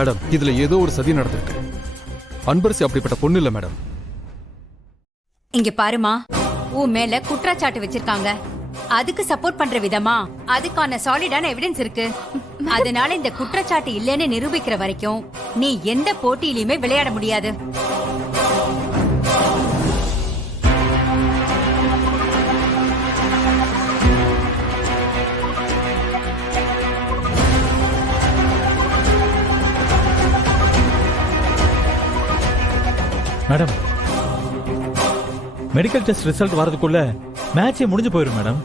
Madam, இதுல ஏதோ ஒரு சதி நடந்திருக்கு. அன்பரசி அப்படிப்பட்ட பொண்ணு இல்ல மேடம். இங்க பாருமா, உன் மேல குற்றச்சாட்டு வச்சிருக்காங்க. அதுக்கு சப்போர்ட் பண்ற விதமா அதுக்கான சாலிடான எவிடன்ஸ் இருக்கு. அதனால இந்த குற்றச்சாட்டு இல்லைன்னு நிரூபிக்கிற வரைக்கும் நீ எந்த போட்டியிலுமே விளையாட முடியாது. மேடம், மெடிக்கல் டெஸ்ட் ரிசல்ட் வரதுக்குள்ள மேட்சே முடிஞ்சு போயிரும் மேடம்.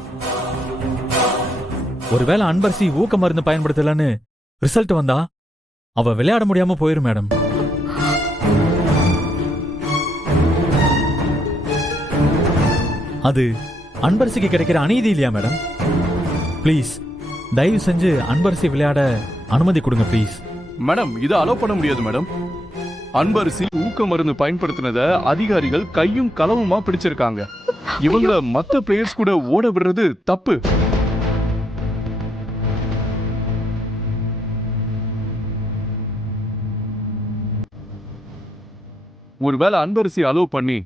ஒருவேளை அன்பரசி ஊக்க மருந்து பயன்படுத்தலன்னு ரிசல்ட் வந்தா அவ விளையாட முடியாம போயிரும் மேடம். அது அன்பரசிக்கு கிடைக்கிற அநீதி இல்லையா மேடம்? ப்ளீஸ் தயவு செஞ்சு அன்பரசி விளையாட அனுமதி கொடுங்க ப்ளீஸ். மேடம், இதை அலோவ் பண்ண முடியாது மேடம். அன்பரசி ஊக்க மருந்து பயன்படுத்தினத அதிகாரிகள் கையும் களவுமா பிடிச்சிருக்காங்க. இவங்கள மத்த பிளேயர்ஸ் கூட ஓட விடுறது தப்பு. ஒருவேளை அன்பரசி அலோவ் பண்ணி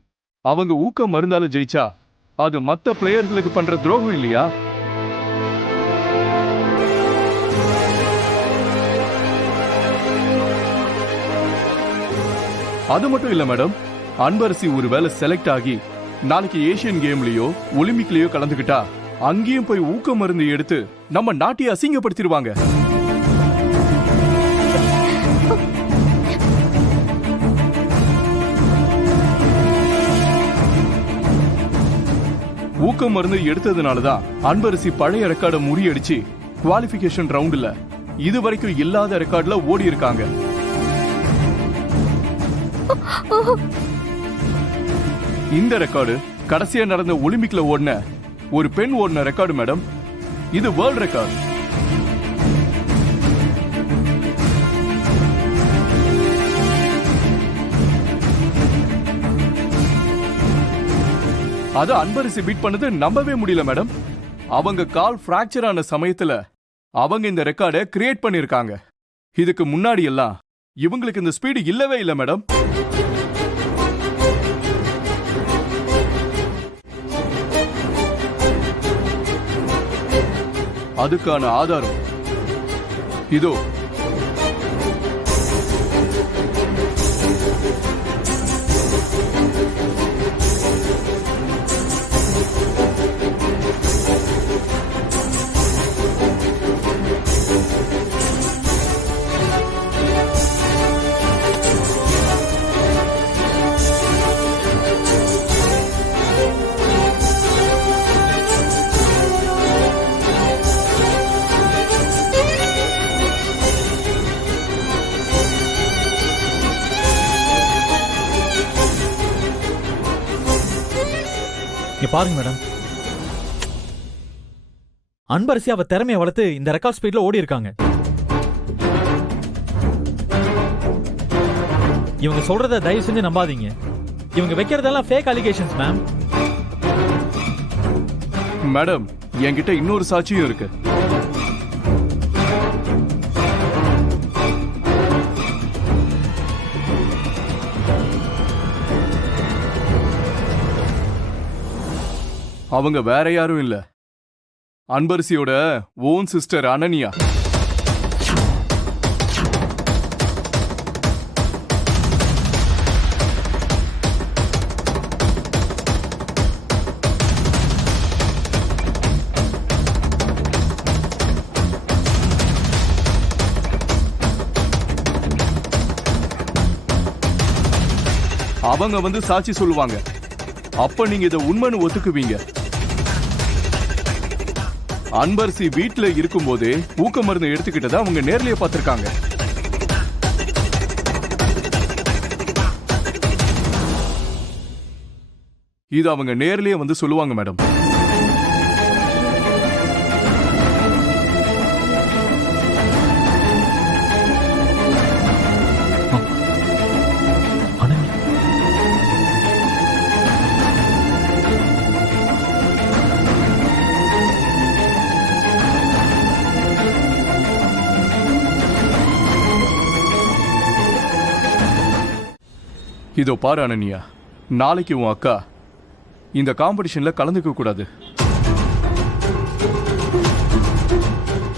அவங்க ஊக்க மருந்தால ஜெயிச்சா அது மத்த பிளேயர்களுக்கு பண்ற துரோகம் இல்லையா? அது மட்டும் இல்ல மேடம், அன்பரசி ஒருவேளை செலக்ட் ஆகி நாளைக்கு ஏசியன் கேம்லயோ ஒலிம்பிக்லயோ கலந்துகிட்டா அங்கேயும் போய் ஊக்க மருந்து எடுத்து நம்ம நாட்டையை அசிங்கப்படுத்திடுவாங்க. ஊக்க மருந்து எடுத்ததுனாலதான் அன்பரசி பழைய ரெக்கார்டை முறியடிச்சு குவாலிஃபிகேஷன் ரவுண்ட்ல இதுவரைக்கும் இல்லாத ரெக்கார்ட்ல ஓடி இருக்காங்க. இந்த ரெக்கார்டு கடைசியா நடந்த ஒலிம்பிக்ல ஓடின ஒரு பெண் ஓடின ரெக்கார்டு மேடம். இது வேர்ல்ட் ரெக்கார்டு. அது அன்பரசி பீட் பண்ணது நம்பவே முடியல மேடம். அவங்க கால் பிராக்சர் ஆன சமயத்துல அவங்க இந்த ரெக்கார்டை கிரியேட் பண்ணிருக்காங்க. இதுக்கு முன்னாடி எல்லாம் இவங்களுக்கு இந்த ஸ்பீடு இல்லவே இல்லை மேடம். அதுக்கான ஆதாரம் இதோ. பாருங்க மேடம், அன்பரசி அவ திறமையை வளர்த்து இந்த ரெக்கார்ட் ஸ்பீட்ல ஓடி இருக்காங்க. இவங்க சொல்றத தயவு செஞ்சு நம்பாதீங்க. இவங்க வைக்கிறதெல்லாம் ஃபேக் அலிகேஷன்ஸ் மேம். மேடம், என்கிட்ட இன்னொரு சாட்சியும் இருக்கு. அவங்க வேற யாரும் இல்ல, அன்பரசியோட ஓன் சிஸ்டர் அனன்யா. அவங்க வந்து சாட்சி சொல்லுவாங்க. அப்ப நீங்க இதை உண்மைன்னு ஒத்துக்குவீங்க. அன்பரசி வீட்டுல இருக்கும் போதே ஊக்க மருந்து எடுத்துக்கிட்டதை அவங்க நேர்லயே பார்த்திருக்காங்க. இது அவங்க நேர்லயே வந்து சொல்லுவாங்க மேடம். இதோ பாரு அனன்யா, நாளைக்கு உன் அக்கா இந்த காம்படிஷன்ல கலந்துக்க கூடாது.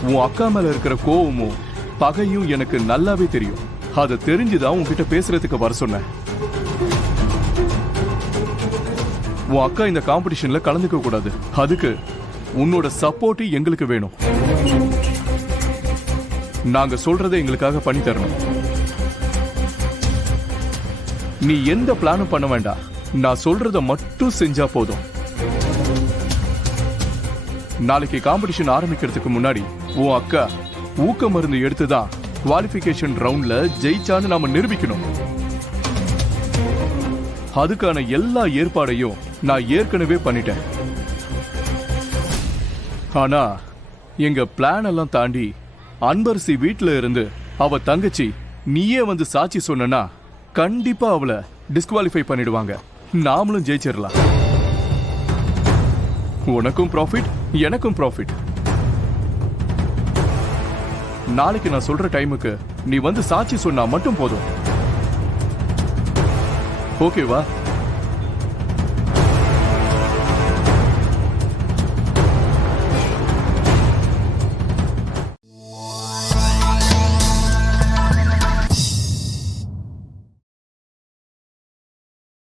உன் அக்கா மேல இருக்கிற கோவமும் பகையும் எனக்கு நல்லாவே தெரியும். அதை தெரிஞ்சுதான் உன்கிட்ட பேசுறதுக்கு வர சொன்னேன். உன் அக்கா இந்த காம்படிஷன்ல கலந்துக்க கூடாது. அதுக்கு உன்னோட சப்போர்ட் எங்களுக்கு வேணும். நாங்க சொல்றதை எங்களுக்காக பண்ணி தரணும். நீ எந்த பிளானும் பண்ண வேண்டாம். நான் சொல்றத மட்டும் செஞ்சா போதும். நாளைக்கு காம்படிஷன் ஆரம்பிக்கிறதுக்கு முன்னாடி உன் அக்கா ஊக்க மருந்து எடுத்துதான் குவாலிஃபிகேஷன் ரவுண்ட்ல ஜெயிச்சான்னு நாம நிரூபிக்கணும். அதுக்கான எல்லா ஏற்பாடையும் நான் ஏற்கனவே பண்ணிட்டேன். ஆனா எங்க பிளான் எல்லாம் தாண்டி அன்பரசி வீட்டுல இருந்து அவ தங்கச்சி நீயே வந்து சாட்சி சொன்னா கண்டிப்பா அவளை டிஸ்குவாலிஃபை பண்ணிடுவாங்க. நாமளும் ஜெயிச்சிடலாம். உனக்கும் ப்ராஃபிட், எனக்கும் ப்ராஃபிட். நாளைக்கு நான் சொல்ற டைமுக்கு நீ வந்து சாட்சி சொன்னா மட்டும் போதும். ஓகேவா?